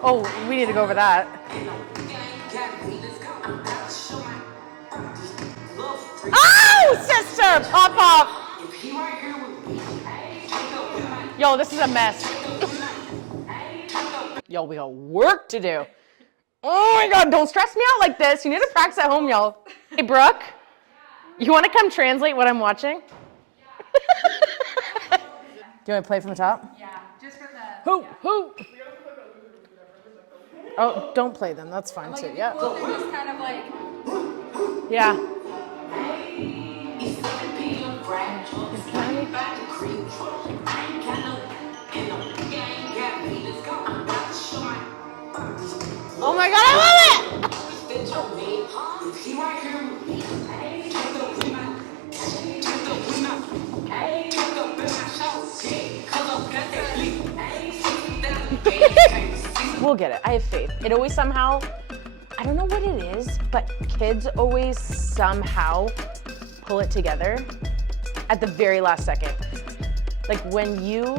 Oh, we need to go over that. Oh, sister! Pop, pop! Yo, this is a mess. Yo, we got work to do. Oh my God, don't stress me out like this. You need to practice at home, y'all. Hey, Brooke, you want to come translate what I'm watching? Do you want to play from the top? Yeah, just for the... Who? Oh, don't play them. That's fine too. Yeah. Cool, they're just kind of like... Yeah. Oh my God, I love it! We'll get it. I have faith. It always somehow, I don't know what it is, but kids always somehow pull it together at the very last second. Like when you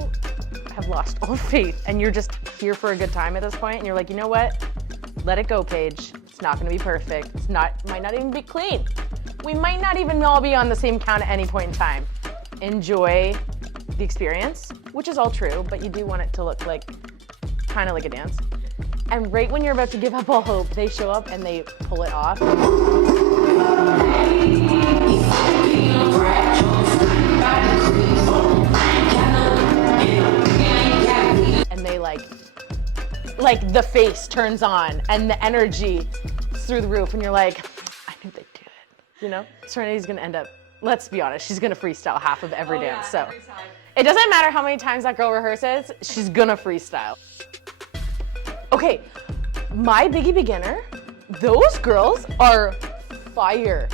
have lost all faith and you're just here for a good time at this point and you're like, you know what? Let it go, Paige. It's not gonna be perfect. Might not even be clean. We might not even all be on the same count at any point in time. Enjoy the experience, which is all true, but you do want it to look like, kind of like a dance. And right when you're about to give up all hope, they show up and they pull it off. And they like the face turns on and the energy is through the roof and you're like, I knew they'd do it, you know? Serenity's gonna end up, let's be honest, she's gonna freestyle half of every dance, so. It doesn't matter how many times that girl rehearses, she's gonna freestyle. Okay, my Biggie Beginner, those girls are fire.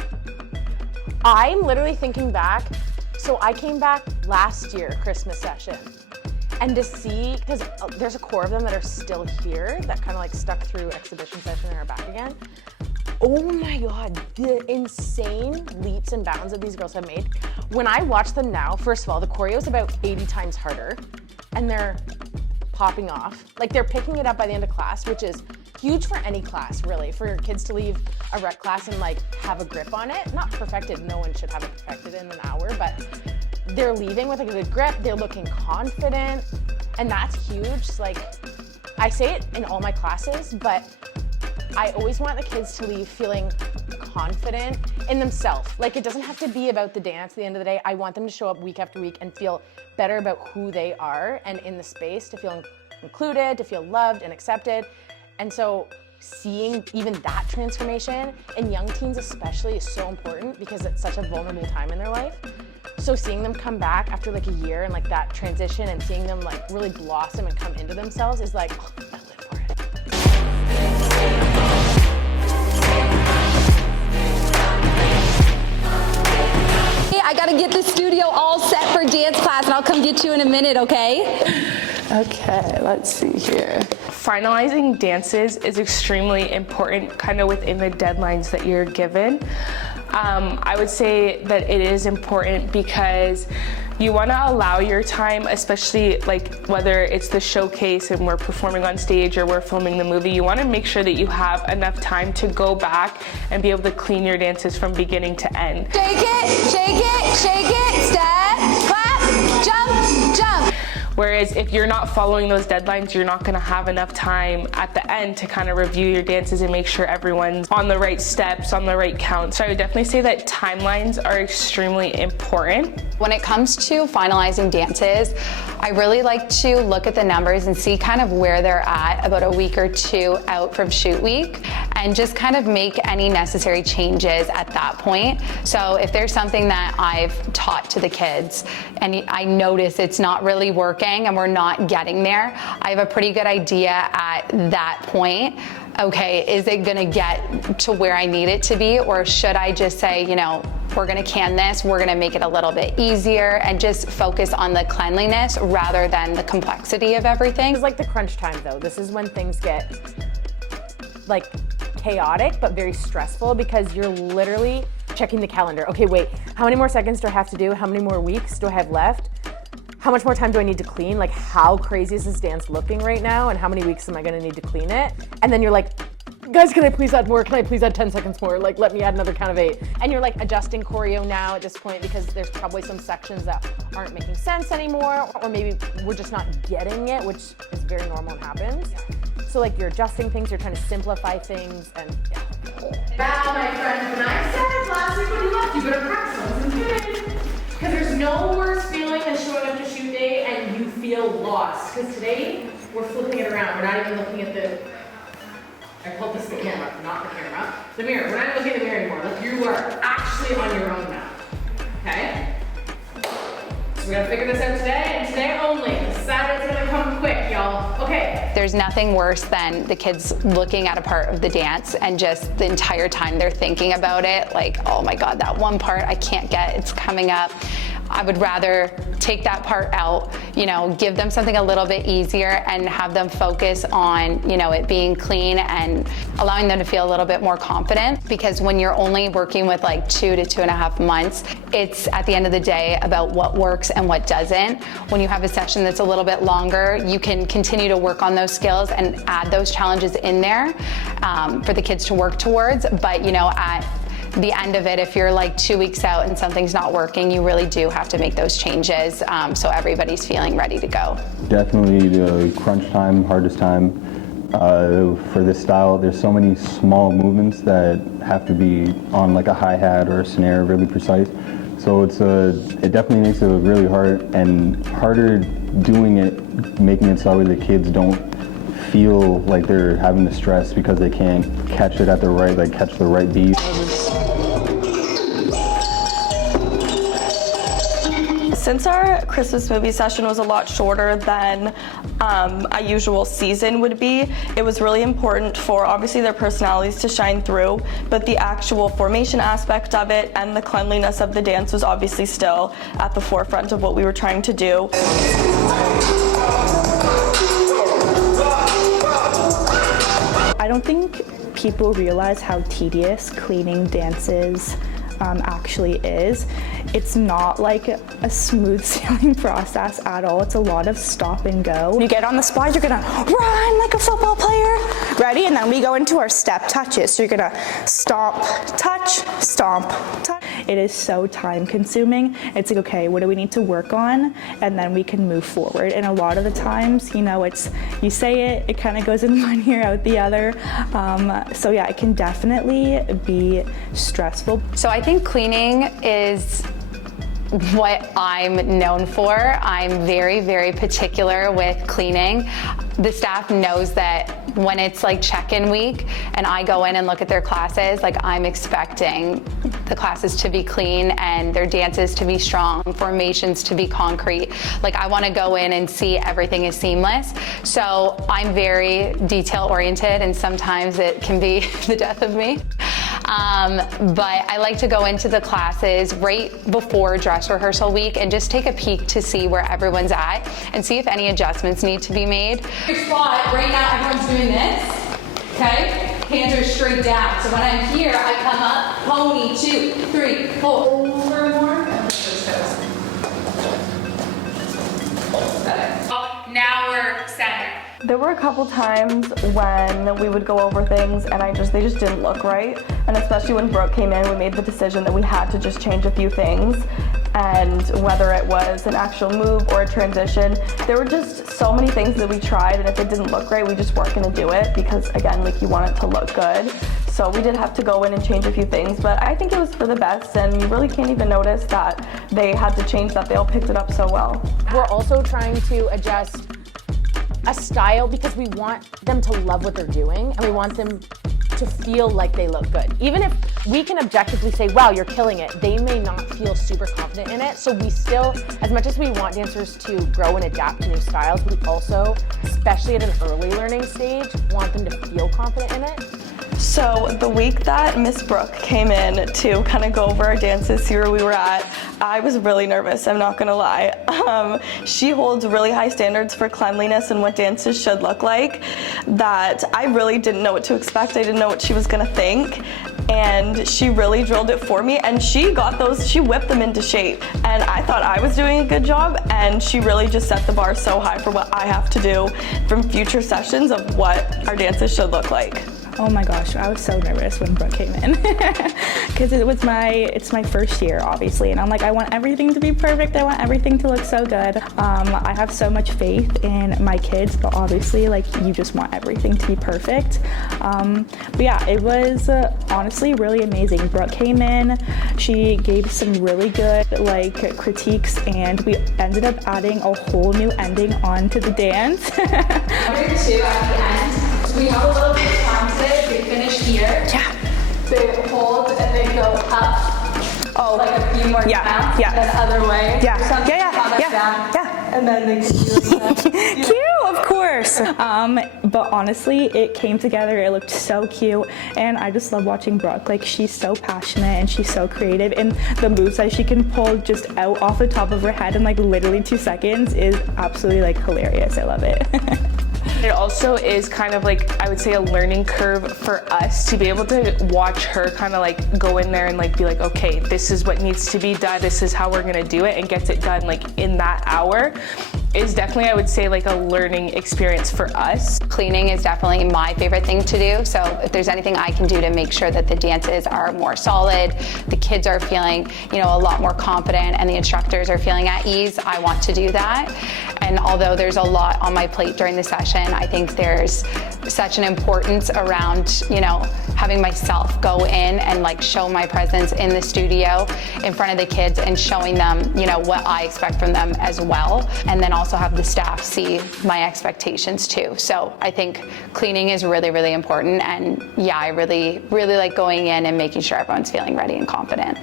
I'm literally thinking back, so I came back last year, Christmas session, and to see, because there's a core of them that are still here, that kind of like stuck through exhibition session and are back again. Oh my God, the insane leaps and bounds that these girls have made. When I watch them now, first of all, the choreo is about 80 times harder, and they're popping off. Like they're picking it up by the end of class, which is huge for any class, really, for your kids to leave a rec class and like have a grip on it. Not perfected, no one should have it perfected in an hour, but they're leaving with like a good grip, they're looking confident, and that's huge. Like, I say it in all my classes, but I always want the kids to leave feeling confident in themselves. Like, it doesn't have to be about the dance at the end of the day. I want them to show up week after week and feel better about who they are and in the space, to feel included, to feel loved and accepted. And so seeing even that transformation in young teens especially is so important because it's such a vulnerable time in their life. So seeing them come back after like a year and like that transition and seeing them like really blossom and come into themselves is like, oh, I live for it. Hey, I gotta get the studio all set for dance class and I'll come get you in a minute, okay? Okay, let's see here. Finalizing dances is extremely important kind of within the deadlines that you're given. I would say that it is important because you want to allow your time, especially like whether it's the showcase and we're performing on stage or we're filming the movie, you want to make sure that you have enough time to go back and be able to clean your dances from beginning to end. Shake it, shake it, shake it, step, clap, jump, jump. Whereas if you're not following those deadlines, you're not gonna have enough time at the end to kind of review your dances and make sure everyone's on the right steps, on the right count. So I would definitely say that timelines are extremely important. When it comes to finalizing dances, I really like to look at the numbers and see kind of where they're at about a week or two out from shoot week and just kind of make any necessary changes at that point. So if there's something that I've taught to the kids and I notice it's not really working and we're not getting there, I have a pretty good idea at that point. Okay, is it gonna get to where I need it to be, or should I just say, you know, we're gonna can this, we're gonna make it a little bit easier and just focus on the cleanliness rather than the complexity of everything. It's like the crunch time though. This is when things get like chaotic but very stressful because you're literally checking the calendar. Okay, wait, how many more seconds do I have to do? How many more weeks do I have left? How much more time do I need to clean? Like, how crazy is this dance looking right now? And how many weeks am I gonna need to clean it? And then you're like, guys, can I please add more? Can I please add 10 seconds more? Like, let me add another count of 8. And you're like adjusting choreo now at this point because there's probably some sections that aren't making sense anymore, or maybe we're just not getting it, which is very normal and happens. So like you're adjusting things, you're trying to simplify things, and yeah. Now, my friends, when I said last week when you left, you better practice. Because there's no worse feeling than showing up to shoot day and you feel lost. Because today, we're flipping it around. We're not even looking at the, I called this the camera, not the camera. The mirror. We're not looking at the mirror anymore. Like, you are actually on your own now. Okay? So we gotta figure this out today, and today only. Saturday's gonna come quick, y'all. Okay. There's nothing worse than the kids looking at a part of the dance and just the entire time they're thinking about it, like, oh my God, that one part I can't get, it's coming up. I would rather take that part out, you know, give them something a little bit easier and have them focus on, you know, it being clean and allowing them to feel a little bit more confident. Because when you're only working with like 2 to 2.5 months, it's at the end of the day about what works and what doesn't. When you have a session that's a little bit longer, you can continue to work on those skills and add those challenges in there for the kids to work towards. But, you know, at the end of it, if you're like 2 weeks out and something's not working, you really do have to make those changes so everybody's feeling ready to go. Definitely the crunch time, hardest time for this style. There's so many small movements that have to be on like a hi-hat or a snare, really precise. So it definitely makes it really hard, and harder doing it, making it so that the kids don't feel like they're having to stress because they can't catch it at the right, like catch the right beat. Since our Christmas movie session was a lot shorter than a usual season would be, it was really important for obviously their personalities to shine through, but the actual formation aspect of it and the cleanliness of the dance was obviously still at the forefront of what we were trying to do. I don't think people realize how tedious cleaning dances actually is. It's not like a smooth sailing process at all. It's a lot of stop and go. When you get on the spot, you're gonna run like a football player. Ready? And then we go into our step touches. So you're gonna stomp, touch, stomp, touch. It is so time consuming. It's like, okay, what do we need to work on? And then we can move forward. And a lot of the times, you know, it's, you say it kind of goes in one ear, out the other. So yeah, it can definitely be stressful. So I think cleaning is what I'm known for. I'm very, very particular with cleaning. The staff knows that when it's like check-in week and I go in and look at their classes, like I'm expecting the classes to be clean and their dances to be strong, formations to be concrete. Like I want to go in and see everything is seamless. So I'm very detail oriented and sometimes it can be the death of me. But I like to go into the classes right before dress rehearsal week and just take a peek to see where everyone's at and see if any adjustments need to be made. Your spot, right now everyone's doing this, okay? Hands are straight down. So when I'm here, I come up, pony, 2, 3, 4, over more. Better. Oh, now we're center. There were a couple times when we would go over things and they just didn't look right. And especially when Brooke came in, we made the decision that we had to just change a few things. And whether it was an actual move or a transition, there were just so many things that we tried, and if it didn't look right, we just weren't gonna do it because again, like you want it to look good. So we did have to go in and change a few things, but I think it was for the best, and you really can't even notice that they had to change that. They all picked it up so well. We're also trying to adjust a style because we want them to love what they're doing and we want them to feel like they look good. Even if we can objectively say, wow, you're killing it, they may not feel super confident in it. So we still, as much as we want dancers to grow and adapt to new styles, we also, especially at an early learning stage, want them to feel confident in it. So the week that Miss Brooke came in to kind of go over our dances, see where we were at, I was really nervous, I'm not gonna lie. She holds really high standards for cleanliness and what dances should look like that I really didn't know what to expect. I didn't know what she was gonna think. and she really drilled it for me, and she whipped them into shape. And I thought I was doing a good job, and she really just set the bar so high for what I have to do from future sessions of what our dances should look like. Oh my gosh, I was so nervous when Brooke came in because it's my first year, obviously, and I'm like, I want everything to be perfect. I want everything to look so good. I have so much faith in my kids, but obviously, like, you just want everything to be perfect. But yeah, it was honestly really amazing. Brooke came in, she gave some really good like critiques, and we ended up adding a whole new ending onto the dance. Number 2 at the end. We have a little bit of time today. They finish here. Yeah. They hold and they go up. Oh, Like a few more counts. yeah. Then other way. Yeah. Something Yeah. down. Yeah. And then they do Cute, of course. But honestly, it came together. It looked so cute, and I just love watching Brooke. Like, she's so passionate and she's so creative, and the moves that she can pull just out off the top of her head in like literally 2 seconds is absolutely like hilarious. I love it. It also is kind of like, I would say, a learning curve for us to be able to watch her kind of like go in there and like be like, okay, this is what needs to be done, this is how we're gonna do it, and gets it done like in that hour is definitely, I would say, like a learning experience for us. Cleaning is definitely my favorite thing to do. So if there's anything I can do to make sure that the dances are more solid, the kids are feeling, a lot more confident, and the instructors are feeling at ease, I want to do that. And although there's a lot on my plate during the session, I think there's such an importance around, having myself go in and like show my presence in the studio in front of the kids and showing them, what I expect from them as well. And then also have the staff see my expectations too. So I think cleaning is really, really important. And yeah, I really, really like going in and making sure everyone's feeling ready and confident.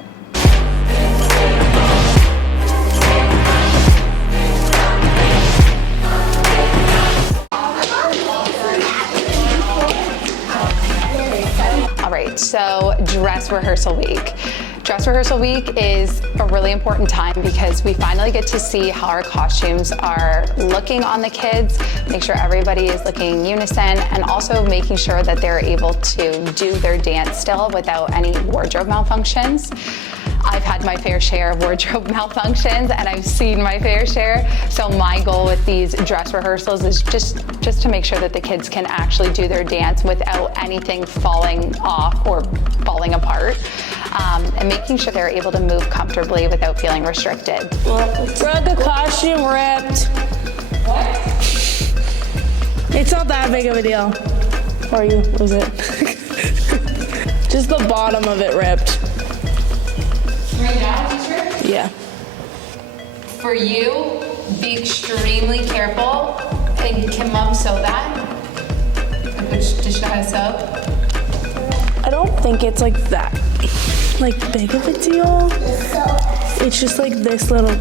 All right, so dress rehearsal week. Dress rehearsal week is a really important time because we finally get to see how our costumes are looking on the kids, make sure everybody is looking in unison, and also making sure that they're able to do their dance still without any wardrobe malfunctions. I've had my fair share of wardrobe malfunctions, and I've seen my fair share. So my goal with these dress rehearsals is just to make sure that the kids can actually do their dance without anything falling off or falling apart, and making sure they're able to move comfortably without feeling restricted. Brooke, the costume ripped. What? It's not that big of a deal. For you, was it? Just the bottom of it ripped. Right now, it's ripped? Yeah. For you, be extremely careful. And can mom sew that? Does she know how to sew? I don't think it's like that, like big of a deal. It's just like this little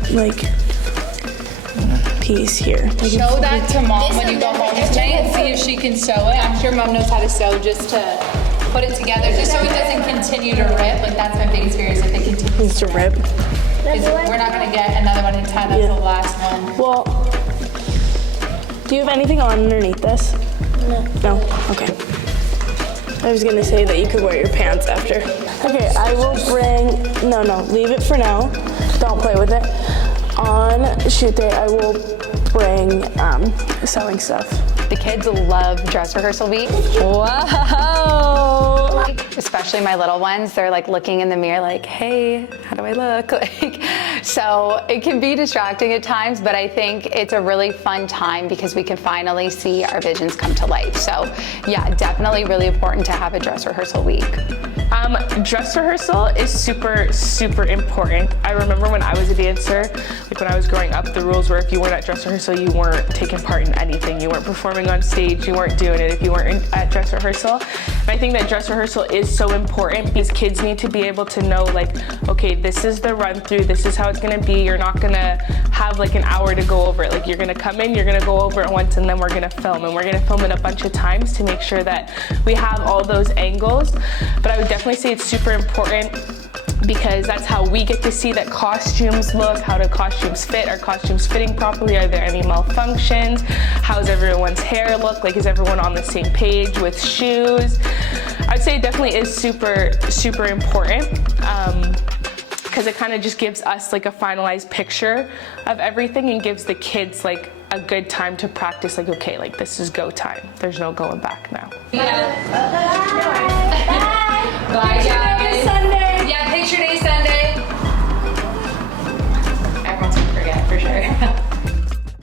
piece here. Like, Show that to mom when you go home tonight and see if she can sew it. I'm sure mom knows how to sew, just to put it together, just so it doesn't continue to rip. Like, that's my biggest fear, is if it continues to rip. We're not gonna get another one in time. That's the last one. Well, do you have anything on underneath this? No? Okay. I was gonna say that you could wear your pants after. Okay, I will bring, no, leave it for now. Don't play with it. On shoot day, I will bring sewing stuff. The kids love dress rehearsal week. Wow! Especially my little ones, they're like looking in the mirror like, hey, how do I look? So it can be distracting at times, but I think it's a really fun time because we can finally see our visions come to life. So yeah, definitely really important to have a dress rehearsal week. Dress rehearsal is super, super important. I remember when I was a dancer, like when I was growing up, the rules were if you weren't at dress rehearsal, you weren't taking part in anything. You weren't performing on stage, you weren't doing it if you weren't at dress rehearsal. And I think that dress rehearsal is so important because kids need to be able to know, like, okay, this is the run through, this is how it's gonna be. You're not gonna have like an hour to go over it. Like, you're gonna come in, you're gonna go over it once, and then we're gonna film. And we're gonna film it a bunch of times to make sure that we have all those angles. But I would definitely say it's super important because that's how we get to see that costumes look, how do costumes fit, are costumes fitting properly, are there any malfunctions, how does everyone's hair look, like is everyone on the same page with shoes. I'd say it definitely is super, super important. Because it kind of just gives us like a finalized picture of everything and gives the kids like a good time to practice, like, okay, like this is go time. There's no going back now. Bye guys.